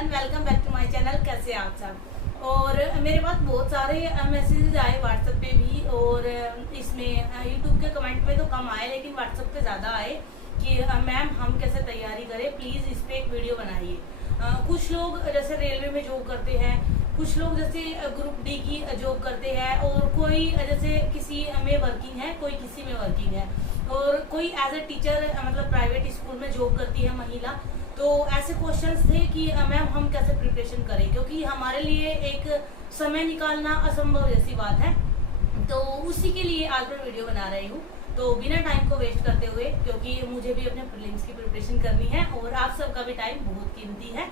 Everyone, welcome back to my channel. कैसे आप सब। और मेरे पास बहुत सारे मैसेजेस आए व्हाट्सएप पे भी, और इसमें यूट्यूब के कमेंट पे तो कम आए, लेकिन व्हाट्सएप पे ज़्यादा आए कि मैम हम कैसे तैयारी करें, प्लीज़ इस पर एक वीडियो बनाइए। कुछ लोग जैसे रेलवे में जॉब करते हैं, कुछ लोग जैसे ग्रुप डी की जॉब करते हैं, और कोई जैसे किसी में वर्किंग है, कोई किसी में वर्किंग है, और कोई एज ए टीचर मतलब प्राइवेट स्कूल में जॉब करती है महिला। तो ऐसे क्वेश्चंस थे कि मैम हम कैसे प्रिपरेशन करें, क्योंकि हमारे लिए एक समय निकालना असंभव जैसी बात है। तो उसी के लिए आज मैं वीडियो बना रही हूँ। तो बिना टाइम को वेस्ट करते हुए, क्योंकि मुझे भी अपने प्रीलिम्स की प्रिपरेशन करनी है और आप सबका भी टाइम बहुत कीमती है,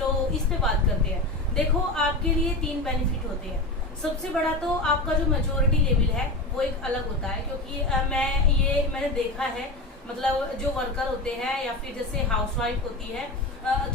तो इस पे बात करते हैं। देखो, आपके लिए 3 बेनिफिट होते हैं। सबसे बड़ा तो आपका जो मैच्योरिटी लेवल है वो एक अलग होता है, क्योंकि मैंने देखा है, मतलब जो वर्कर होते हैं या फिर जैसे हाउसवाइफ होती है,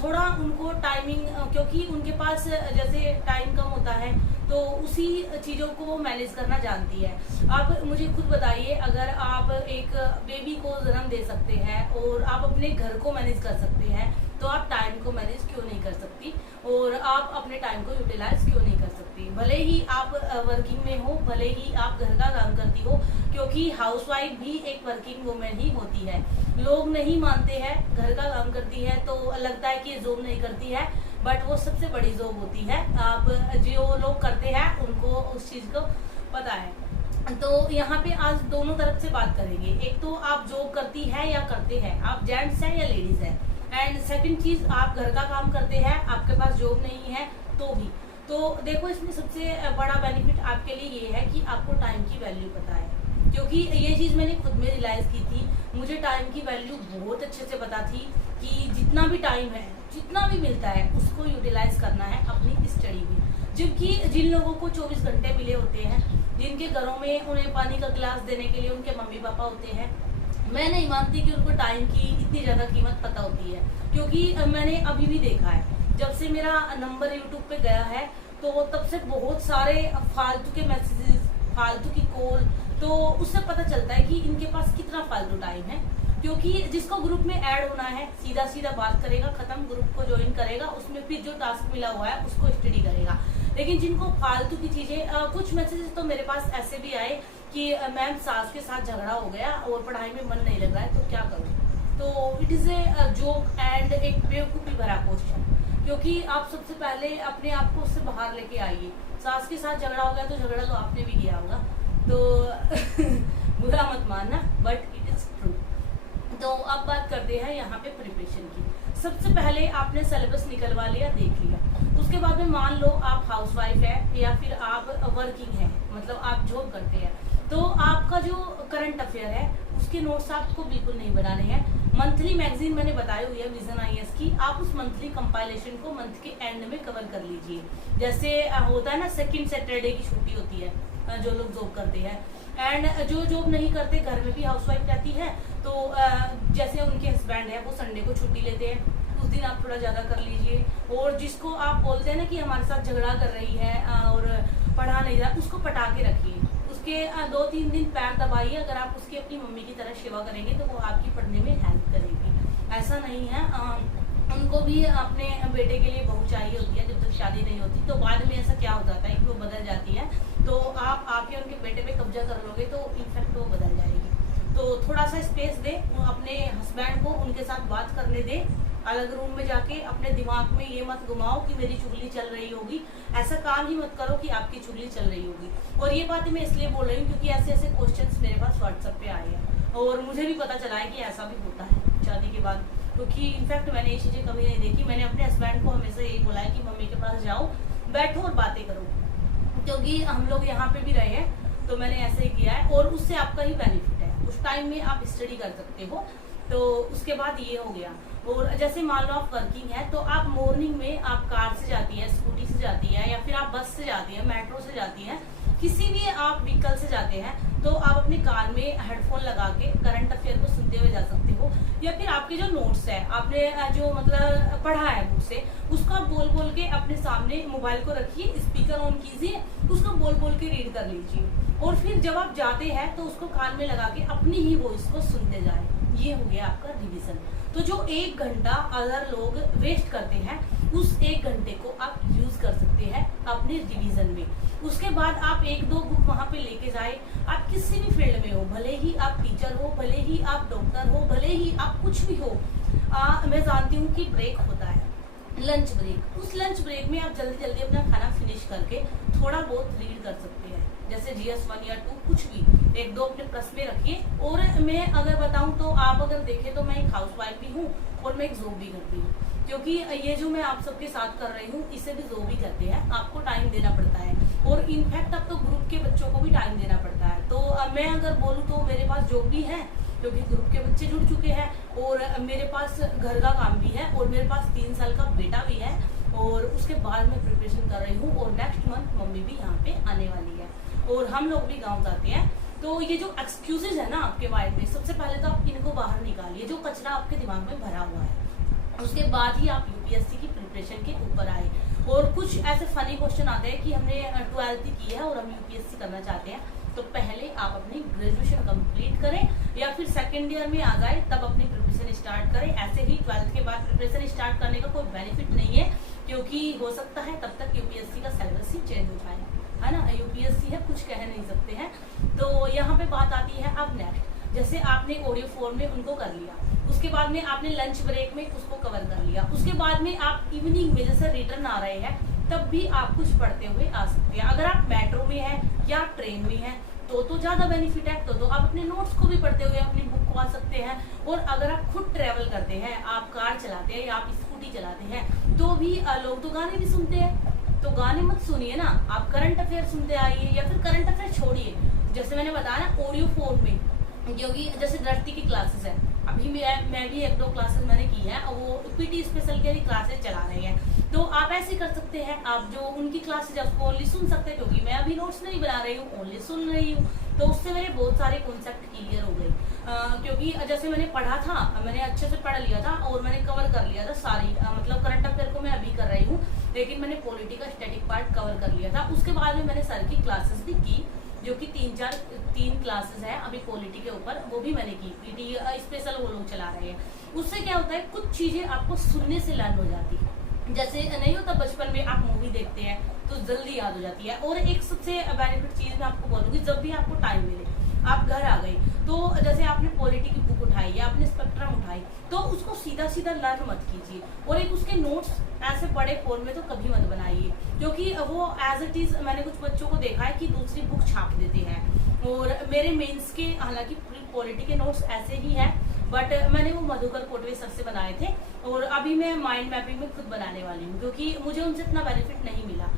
थोड़ा उनको टाइमिंग, क्योंकि उनके पास जैसे टाइम कम होता है, तो उसी चीज़ों को वो मैनेज करना जानती है। आप मुझे खुद बताइए, अगर आप एक बेबी को जन्म दे सकते हैं और आप अपने घर को मैनेज कर सकते हैं, तो आप टाइम को मैनेज क्यों नहीं कर सकती, और आप अपने टाइम को यूटिलाइज क्यों नहीं कर सकती। भले ही आप वर्किंग में हो, भले ही आप घर का काम करती हो, क्योंकि हाउसवाइफ भी एक वर्किंग वुमेन ही होती है। लोग नहीं मानते हैं, घर का काम करती है तो लगता है कि ये जॉब नहीं करती है, बट वो सबसे बड़ी जॉब होती है। आप जो लोग करते हैं उनको उस चीज़ को पता है। तो यहाँ पे आज दोनों तरफ से बात करेंगे। एक तो आप जॉब करती है या करते हैं, आप जेंट्स हैं या लेडीज हैं, एंड सेकंड चीज आप घर का काम करते हैं, आपके पास जॉब नहीं है तो भी। तो देखो, इसमें सबसे बड़ा बेनिफिट आपके लिए ये है कि आपको टाइम की वैल्यू पता है, क्योंकि ये चीज़ मैंने खुद में रियलाइज़ की थी। मुझे टाइम की वैल्यू बहुत अच्छे से पता थी कि जितना भी टाइम है, जितना भी मिलता है, उसको यूटिलाइज करना है अपनी स्टडी में। जबकि जिन लोगों को 24 घंटे मिले होते हैं, जिनके घरों में उन्हें पानी का गिलास देने के लिए उनके मम्मी पापा होते हैं, मैं नहीं मानती कि उनको टाइम की इतनी ज़्यादा कीमत पता होती है। क्योंकि मैंने अभी भी देखा है, जब से मेरा नंबर यूट्यूब पे गया है, तो तब से बहुत सारे फालतू के मैसेजेस, फालतू की कॉल, तो उससे पता चलता है कि इनके पास कितना फालतू टाइम है। क्योंकि जिसको ग्रुप में ऐड होना है, सीधा सीधा बात करेगा, खत्म, ग्रुप को ज्वाइन करेगा, उसमें फिर जो टास्क मिला हुआ है उसको स्टडी करेगा। लेकिन जिनको फालतू की चीज़ें, कुछ मैसेजेस तो मेरे पास ऐसे भी आए कि मैम सास के साथ झगड़ा हो गया और पढ़ाई में मन नहीं लग रहा है, तो क्या करूँ। तो it is a joke and एक बेवकूफ़ी भरा क्वेश्चन, क्योंकि आप सबसे पहले अपने आप को उससे बाहर लेके आइए। सास के साथ झगड़ा हो गया तो झगड़ा तो आपने भी किया होगा, तो बुरा मत मानना, बट इट इज़ ट्रू। तो अब बात करते हैं यहाँ पे प्रिपरेशन की। सबसे पहले आपने सिलेबस निकलवा लिया, देख लिया। उसके बाद में मान लो आप हाउसवाइफ है या फिर आप वर्किंग है, मतलब आप जॉब करते हैं, तो आपका जो करंट अफेयर है उसके नोट्स आपको बिल्कुल नहीं बनाने हैं। मंथली मैगजीन मैंने बताई हुई है विजन आईएएस की, आप उस मंथली कंपाइलेशन को मंथ के एंड में कवर कर लीजिए। जैसे होता है ना, सेकंड सैटरडे की छुट्टी होती है जो लोग जॉब करते हैं, एंड जो जॉब नहीं करते, घर में भी हाउसवाइफ रहती है, तो जैसे उनके हस्बैंड है वो संडे को छुट्टी लेते हैं, उस दिन आप थोड़ा ज़्यादा कर लीजिए। और जिसको आप बोलते हैं ना कि हमारे साथ झगड़ा कर रही है और पढ़ा नहीं रहा, उसको पटा के रखिए, उसके 2-3 दिन पैर दबाइए। अगर आप उसकी अपनी मम्मी की तरह सेवा करेंगे तो वो आपकी पढ़ने में हेल्प करेगी। ऐसा नहीं है, उनको भी अपने बेटे के लिए बहू चाहिए होती है, जब तक शादी नहीं होती। तो बाद में ऐसा क्या हो जाता है कि वो बदल जाती है, तो आप आके उनके बेटे पे कब्जा कर लोगे तो इनफैक्ट वो बदल जाएगी। तो थोड़ा सा स्पेस दे अपने हस्बैंड को, उनके साथ बात करने दे, अलग रूम में जाके। अपने दिमाग में ये मत घुमाओ कि मेरी चुगली चल रही होगी, ऐसा काम ही मत करो कि आपकी चुगली चल रही होगी। और ये बातें मैं इसलिए बोल रही हूँ क्योंकि ऐसे ऐसे क्वेश्चंस मेरे पास व्हाट्सएप पे आए हैं, और मुझे भी पता चला है कि ऐसा भी होता है शादी के बाद। क्योंकि इनफैक्ट मैंने ये चीज़ें कभी नहीं देखी। मैंने अपने हस्बैंड को हमेशा यही बोला है कि मम्मी के पास जाओ, बैठो और बातें करो, क्योंकि हम लोग यहाँ पे भी रहे हैं, तो मैंने ऐसे ही किया है, और उससे आपका ही बेनिफिट है। उस टाइम में आप स्टडी कर सकते हो। तो उसके बाद ये हो गया। और जैसे मान लो आप वर्किंग है, तो आप मॉर्निंग में आप कार से जाती है, स्कूटी से जाती है, या फिर आप बस से जाती है, मेट्रो से जाती है, किसी भी आप व्हीकल से जाते हैं, तो आप अपनी कार में हेडफोन लगा के करंट अफेयर को सुनते हुए जा सकते हो। या फिर आपके जो नोट्स है, आपने जो मतलब पढ़ा है बुक से, उसको आप बोल बोल के अपने सामने मोबाइल को रखिए, स्पीकर ऑन कीजिए, उसको बोल बोल के रीड कर लीजिए, और फिर जब आप जाते हैं तो उसको कान में लगा के अपनी ही वॉइस को सुनते जाए। ये हो गया आपका रिवीजन। तो जो 1 घंटा अदर लोग वेस्ट करते हैं, उस 1 घंटे को आप यूज कर सकते हैं अपने रिवीजन में। उसके बाद आप 1-2 बुक वहां पे लेके जाए। आप किसी भी फील्ड में हो, भले ही आप टीचर हो, भले ही आप डॉक्टर हो, भले ही आप कुछ भी हो, मैं जानती हूँ कि ब्रेक होता है, लंच ब्रेक। उस लंच ब्रेक में आप जल्दी जल्दी अपना खाना फिनिश करके थोड़ा बहुत रीड कर सकते हैं, जैसे GS 1 या 2 कुछ भी 1-2 अपने प्लस में रखिए। और मैं अगर बताऊं तो आप अगर देखें तो मैं एक हाउसवाइफ भी हूँ और मैं एक जॉब भी करती हूँ, क्योंकि ये जो मैं आप सबके साथ कर रही हूँ इसे भी जॉब भी करते हैं, आपको टाइम देना पड़ता है। और इनफैक्ट अब तो ग्रुप के बच्चों को भी टाइम देना पड़ता है। तो मैं अगर बोलूँ तो मेरे पास जॉब भी है, क्योंकि ग्रुप के बच्चे जुड़ चुके हैं, और मेरे पास घर का काम भी है, और मेरे पास 3 साल का बेटा भी है, और उसके बाद मैं प्रिपरेशन कर रही हूँ। और नेक्स्ट मंथ मम्मी भी यहाँ पे आने वाली है, और हम लोग भी गाँव जाते हैं। तो ये जो एक्सक्यूजेज है ना आपके माइंड में, सबसे पहले तो आप इनको बाहर निकालिए, जो कचरा आपके दिमाग में भरा हुआ है। उसके बाद ही आप यूपीएससी की प्रिपरेशन के ऊपर आए। और कुछ ऐसे फनी क्वेश्चन आते हैं कि हमने 12th की है और हम यूपीएससी करना चाहते हैं, तो पहले आप अपनी ग्रेजुएशन कंप्लीट करें, या फिर सेकेंड ईयर में आ जाए तब अपनी प्रिपरेशन स्टार्ट करें। ऐसे ही 12th के बाद प्रिपरेशन स्टार्ट करने का कोई बेनिफिट नहीं है, क्योंकि हो सकता है तब तक यूपीएससी का सिलेबस ही चेंज हो जाए, है ना। यूपीएससी है, कुछ कह नहीं सकते हैं। तो यहाँ पे बात आती है अब नेक्स्ट, जैसे आपने ऑडियो फॉर्म में उनको कर लिया, उसके बाद में आपने लंच ब्रेक में उसको कवर कर लिया, उसके बाद में आप इवनिंग में जैसे रिटर्न आ रहे हैं तब भी आप कुछ पढ़ते हुए आ सकते हैं। अगर आप मेट्रो में हैं या ट्रेन में हैं तो ज्यादा बेनिफिट है, तो आप अपने नोट्स को भी पढ़ते हुए अपनी बुक को आ सकते हैं। और अगर आप खुद ट्रेवल करते हैं, आप कार चलाते हैं या आप स्कूटी चलाते हैं, तो भी लोग तो गाने भी सुनते हैं, तो गाने मत सुनिए ना, आप करंट अफेयर सुनते आइए, या फिर करंट अफेयर छोड़िए। जैसे मैंने बताया ना ऑडियो फॉर्म में, क्योंकि जैसे दृष्टि की क्लासेस है, अभी मैं भी 1-2 क्लासेस मैंने की है, और वो पीटी स्पेशल के लिए क्लासेस चला रहे हैं। तो आप ऐसे कर सकते हैं, आप जो उनकी क्लासेज आपको ओनली सुन सकते हैं, क्योंकि मैं अभी नोट्स नहीं बना रही हूँ, ओनली सुन रही हूँ, तो उससे मेरे बहुत सारे कॉन्सेप्ट क्लियर हो गए। क्योंकि जैसे मैंने पढ़ा था, मैंने अच्छे से पढ़ लिया था और मैंने कवर कर लिया था सारी, मतलब करंट अफेयर को मैं अभी कर रही हूँ, लेकिन मैंने पॉलिटी का स्टैटिक पार्ट कवर कर लिया था। उसके बाद में मैंने सर की क्लासेस भी की, जो कि 3 क्लासेस है अभी पॉलिटी के ऊपर, वो भी मैंने की, पीटी स्पेशल वो लोग चला रहे हैं। उससे क्या होता है, कुछ चीजें आपको सुनने से लर्न हो जाती है। जैसे नहीं होता बचपन में आप मूवी देखते हैं तो जल्दी याद हो जाती है। और एक सबसे बेनिफिट चीज मैं आपको बोलूंगी, जब भी आपको टाइम मिले, आप घर आ गए, तो जैसे आपने पॉलिटी की बुक उठाई या आपने स्पेक्ट्रम उठाई, तो उसको सीधा सीधा लर्न मत कीजिए, और एक उसके नोट्स ऐसे बड़े फॉर्म में तो कभी मत बनाइए, क्योंकि वो एज इट इज, मैंने कुछ बच्चों को देखा है कि दूसरी बुक छाप देते हैं। और मेरे मेंस के हालांकि पॉलिटी के नोट्स ऐसे ही है, बट मैंने वो मधुकर कोटवे सर से बनाए थे, और अभी मैं माइंड मैपिंग में खुद बनाने वाली हूँ, क्योंकि मुझे उनसे इतना बेनिफिट नहीं मिला।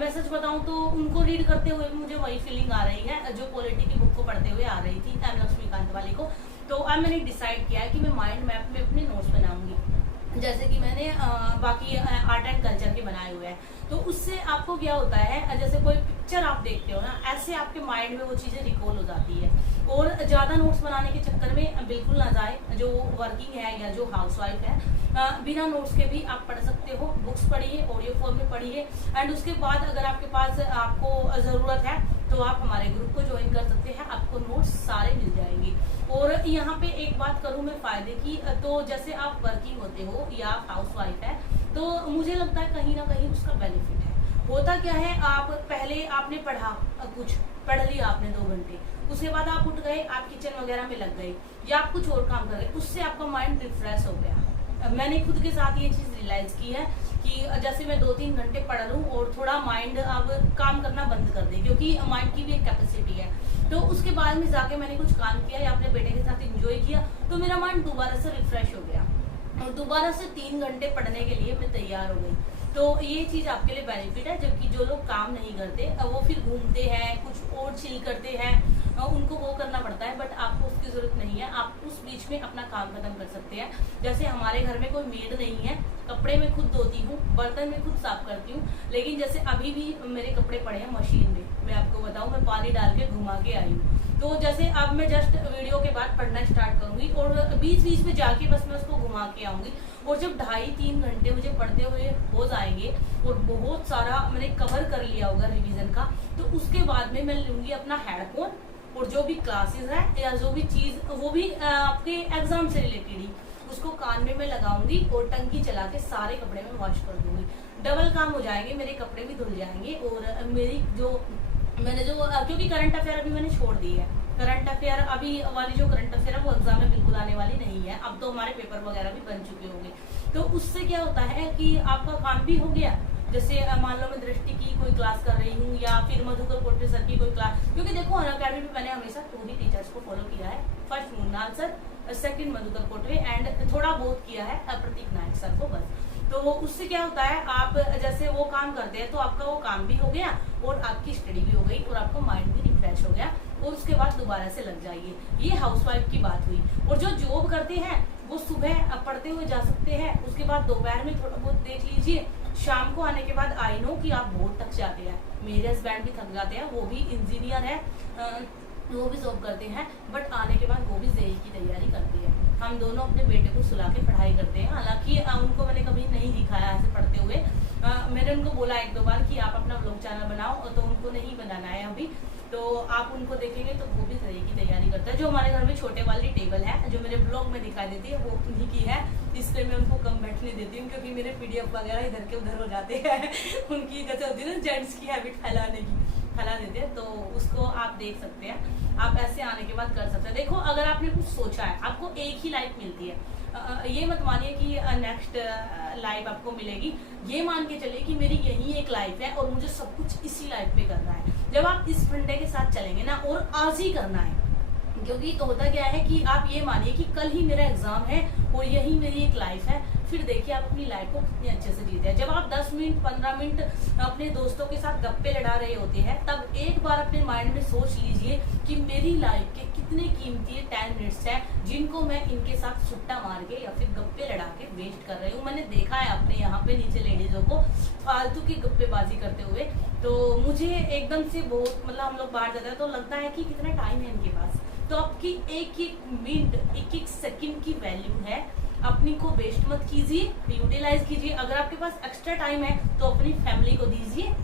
मैं सच बताऊं तो उनको रीड करते हुए मुझे वही फीलिंग आ रही है जो पॉलिटी की बुक को पढ़ते हुए आ रही थी, एम लक्ष्मीकांत वाली को। तो अब मैंने डिसाइड किया है कि मैं माइंड मैप में अपने नोट्स बनाऊंगी, जैसे कि मैंने बाकी आर्ट एंड कल्चर के बनाए हुए हैं। तो उससे आपको क्या होता है, जैसे कोई पिक्चर आप देखते हो ना, ऐसे आपके माइंड में वो चीजें रिकॉल हो जाती है। और ज्यादा नोट्स बनाने के चक्कर में बिल्कुल ना जाए, जो वर्किंग है या जो हाउसवाइफ है, बिना नोट्स के भी आप पढ़ सकते हो। बुक्स पढ़िए, ऑडियो फॉर्म में पढ़िए, एंड उसके बाद अगर आपके पास आपको जरूरत है तो आप हमारे ग्रुप को ज्वाइन कर सकते हैं, आपको नोट्स सारे मिल जाएंगे। और यहाँ पे एक बात करूँ मैं फायदे की, तो जैसे आप वर्किंग होते हो या आप हाउसवाइफ है, तो मुझे लगता है कहीं ना कहीं उसका बेनिफिट है। होता क्या है, आप पहले आपने पढ़ा, कुछ पढ़ लिया आपने 2 घंटे, उसके बाद आप उठ गए, आप किचन वगैरह में लग गए या आप कुछ और काम कर गए, उससे आपका माइंड रिफ्रेश हो गया। मैंने खुद के साथ ये चीज रियलाइज की है कि जैसे मैं 2-3 घंटे पढ़ लूं और थोड़ा माइंड अब काम करना बंद कर दे, क्योंकि माइंड की भी एक कैपेसिटी है। तो उसके बाद में जाके मैंने कुछ काम किया या अपने बेटे के साथ एंजॉय किया, तो मेरा माइंड दोबारा से रिफ्रेश हो गया और दोबारा से 3 घंटे पढ़ने के लिए मैं तैयार हो गई। तो ये चीज आपके लिए बेनिफिट है। जबकि जो लोग काम नहीं करते वो फिर घूमते हैं, कुछ और चिल करते हैं, उनको वो करना पड़ता है, बट आपको उसकी जरूरत नहीं है। आप उस बीच में अपना काम खत्म कर सकते हैं। जैसे हमारे घर में कोई मेड नहीं है, कपड़े मैं खुद धोती हूँ, बर्तन मैं खुद साफ करती हूँ, लेकिन जैसे अभी भी मेरे कपड़े पड़े हैं मशीन में, मैं आपको बताऊँ, मैं पानी डाल के घुमा के आई हूँ। तो जैसे अब मैं जस्ट वीडियो के बाद पढ़ना स्टार्ट करूंगी और बीच बीच में जाके बस मैं उसको घुमा के आऊंगी, और जब 2.5-3 घंटे मुझे पढ़ते हुए हो जाएंगे और बहुत सारा मैंने कवर कर लिया होगा रिवीजन का, तो उसके बाद में मैं लूंगी अपना हेडफोन और जो भी क्लासेस है या जो भी चीज, वो भी आपके एग्जाम से रिलेटेड ही, उसको कान में मैं लगाऊंगी और टंकी चला के सारे कपड़े में वॉश कर दूंगी। डबल काम हो जाएंगे, मेरे कपड़े भी धुल जाएंगे और मेरी मैंने जो क्योंकि करंट अफेयर अभी मैंने छोड़ दी है। करंट अफेयर अभी वाली जो करंट अफेयर है वो एग्जाम में बिल्कुल आने वाली नहीं है। अब तो हमारे पेपर वगैरह भी बन चुके होंगे, तो उससे क्या होता है कि आपका काम भी हो गया। जैसे मान लो मैं दृष्टि की कोई क्लास कर रही हूँ या फिर मधुकर कोटे सर की कोई क्लास, क्योंकि देखो अनअकैडमी में मैंने हमेशा 2 ही टीचर्स को फॉलो किया है। First Munnal sir, second Madhukar Kotwe and थोड़ा बहुत किया है प्रतीक नायक सर को, बस। तो उससे क्या होता है, आप जैसे वो काम करते हैं तो आपका वो काम भी हो गया और आपकी स्टडी भी हो गई और आपका माइंड भी रिफ्रेश हो गया और उसके बाद दोबारा से लग जाइए। ये हाउसवाइफ की बात हुई। और जो जॉब करते हैं वो सुबह पढ़ते हुए जा सकते हैं, उसके बाद दोपहर में थोड़ा बहुत देख लीजिए, शाम को आने के बाद आई नो कि आप बहुत थक जाते हैं। मेरे हस्बैंड भी थक जाते हैं, वो भी इंजीनियर है, वो भी जॉब करते हैं, बट आने के बाद वो भी जेई की तैयारी करती है। हम दोनों अपने बेटे को सुला के पढ़ाई करते हैं। हालांकि उनको मैंने कभी नहीं दिखाया ऐसे पढ़ते हुए। मैंने उनको बोला 1-2 बार कि आप अपना व्लॉग चैनल बनाओ, तो उनको नहीं बनाना है अभी। तो आप उनको देखेंगे तो वो भी जेई की तैयारी करता है। जो हमारे घर में छोटे वाली टेबल है जो मेरे ब्लॉग में दिखाई देती है वो उन्हीं की है, इसलिए मैं उनको कम बैठने देती हूँ, क्योंकि मेरे पीडीएफ वगैरह इधर के उधर हो जाते हैं। उनकी जैसे होती है ना जेंट्स की हैबिट फैलाने की, फैला देते हैं, तो उसको आप देख सकते हैं। आप ऐसे आने के बाद कर सकते हैं। देखो अगर आपने कुछ सोचा है, आपको एक ही लाइफ मिलती है, ये मत मानिए कि नेक्स्ट लाइफ आपको मिलेगी। ये मान के चलिए कि मेरी यही एक लाइफ है और मुझे सब कुछ इसी लाइफ पे करना है। जब आप इस फंडे के साथ चलेंगे ना, और आज ही करना है, क्योंकि होता क्या है कि आप ये मानिए कि कल ही मेरा एग्जाम है और यही मेरी एक लाइफ है, फिर देखिए आप अपनी लाइफ को कितने अच्छे से जीते हैं। जब आप 10 मिनट 15 मिनट अपने दोस्तों के साथ गप्पे लड़ा रहे होते हैं, तब एक बार अपने माइंड में सोच लीजिए कि मेरी लाइफ के कितने कीमती 10 मिनट्स हैं जिनको मैं इनके साथ सुट्टा मार के या फिर गप्पे लड़ा के वेस्ट कर रही हूँ। मैंने देखा है अपने यहाँ पे नीचे लेडीजों को फालतू की गप्पेबाजी करते हुए, तो मुझे एकदम से बहुत मतलब हम लोग बाहर जाते हैं तो लगता है कि कितना टाइम है इनके पास। तो आपकी एक एक मिनट, एक एक सेकंड की वैल्यू है, अपनी को वेस्ट मत कीजिए, यूटिलाइज कीजिए। अगर आपके पास एक्स्ट्रा टाइम है तो अपनी फैमिली को दीजिए।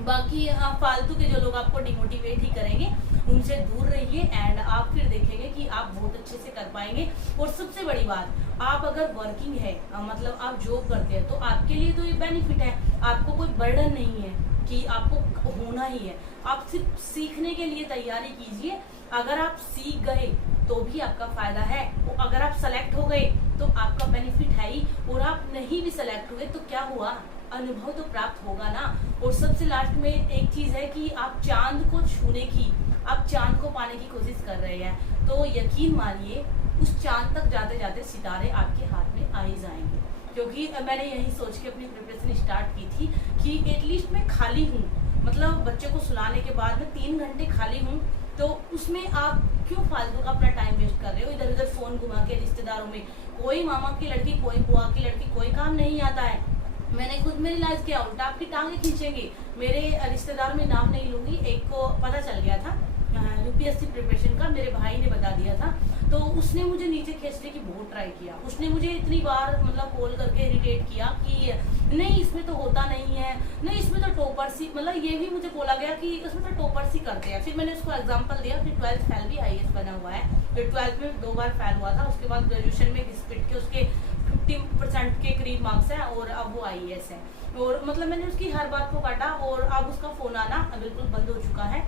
बाकी फालतू के जो लोग आपको डिमोटिवेट ही करेंगे उनसे दूर रहिए एंड आप फिर देखेंगे कि आप बहुत अच्छे से कर पाएंगे। और सबसे बड़ी बात, आप अगर वर्किंग है मतलब आप जॉब करते हैं तो आपके लिए तो ये बेनिफिट है, आपको कोई बर्डन नहीं है कि आपको होना ही है। आप सिर्फ सीखने के लिए तैयारी कीजिए। अगर आप सीख गए तो भी आपका फायदा है, अगर आप सेलेक्ट हो गए तो आपका बेनिफिट है ही, और आप नहीं भी सेलेक्ट हुए तो क्या हुआ, अनुभव तो प्राप्त होगा ना। और सबसे लास्ट में एक चीज है कि आप चांद को छूने की, आप चांद को पाने की कोशिश कर रहे हैं, तो यकीन मानिए उस चांद तक जाते जाते सितारे आपके हाथ में आ ही जाएंगे। क्योंकि मैंने यही सोच के अपनी प्रिपरेशन स्टार्ट की थी कि एटलीस्ट मैं खाली हूँ, मतलब बच्चे को सुलाने के बाद में 3 घंटे खाली हूँ, तो उसमें आप क्यों फालतू का अपना टाइम वेस्ट कर रहे हो इधर उधर फोन घुमा के। रिश्तेदारों में कोई मामा की लड़की, कोई बुआ की लड़की, कोई काम नहीं आता है। मैंने खुद में रियलाइज किया, उल्टा आपकी टांगे खींचेंगे। मेरे रिश्तेदार में नाम नहीं लूंगी, एक को पता चल गया था यूपीएससी प्रिपरेशन का, मेरे भाई ने बता दिया था, तो उसने मुझे नीचे खींचने की बहुत ट्राई किया। उसने मुझे इतनी बार मतलब कॉल करके इरिटेट किया कि नहीं इसमें तो होता नहीं है, नहीं इसमें तो टॉपर्स ही, मतलब ये भी मुझे बोला गया कि इसमें तो टॉपर्स ही करते हैं। फिर मैंने उसको एग्जांपल दिया। फिर 12th फेल भी IAS बना हुआ है, फिर 12th में 2 बार फेल हुआ था, उसके बाद ग्रेजुएशन में घिसपिट के उसके 50% के करीब मार्क्स है और अब वो IAS है। और मतलब मैंने उसकी हर बात को काटा और अब उसका फोन आना बिल्कुल बंद हो चुका है।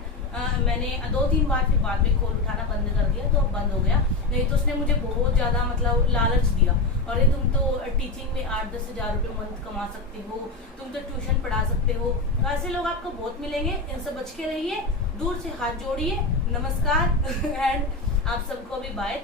मैंने 2-3 बार फिर बाद में कॉल उठाना बंद कर दिया, तो अब बंद हो गया। नहीं तो उसने मुझे बहुत ज्यादा मतलब लालच दिया, अरे तुम तो टीचिंग में 8-10 हज़ार रुपये मंथ कमा सकते हो, तुम तो ट्यूशन पढ़ा सकते हो। ऐसे लोग आपको बहुत मिलेंगे, इनसे बच के रहिए, दूर से हाथ जोड़िए, नमस्कार एंड आप सबको भी बाय।